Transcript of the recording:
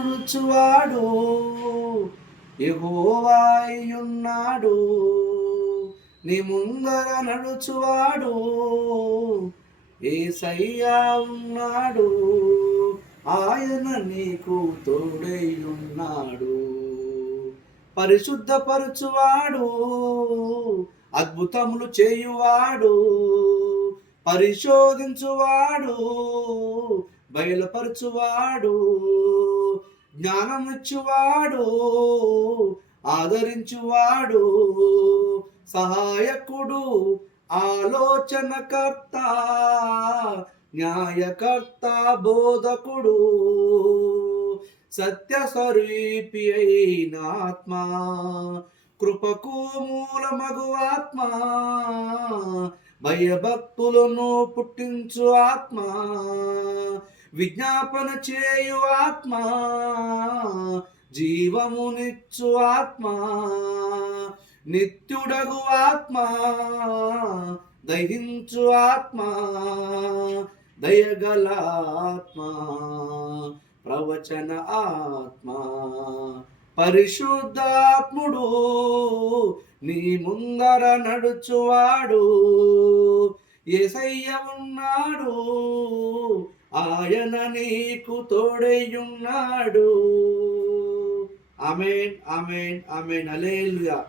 నడుచువాడు యెహోవా అయ్యున్నాడు. నీ ముందర నడుచువాడు యేసయ్యా ఉన్నాడు. ఆయన నీకు తోడై ఉన్నాడు. పరిశుద్ధపరచువాడు, అద్భుతములు చేయువాడు, పరిశోధించువాడు, బయలుపరచువాడు, జ్ఞానమిచ్చువాడు, ఆదరించువాడు, సహాయకుడు, ఆలోచనకర్త, న్యాయకర్త, బోధకుడు, సత్యస్వరూపి అయిన ఆత్మ, కృపకు మూలమగు ఆత్మ, భయభక్తులను పుట్టించు ఆత్మ, విజ్ఞాపన చేయు ఆత్మ, జీవమునిచ్చు ఆత్మ, నిత్యుడగు ఆత్మ, దహించు ఆత్మ, దయగల ఆత్మ, ప్రవచన ఆత్మ, పరిశుద్ధాత్ముడు నీ ముందర నడుచువాడు. యేసయ్య ఉన్నాడు, ఆయన నీకు తోడయ్యున్నాడు. ఆమేన్, ఆమేన్, ఆమేన్. హల్లెలూయా.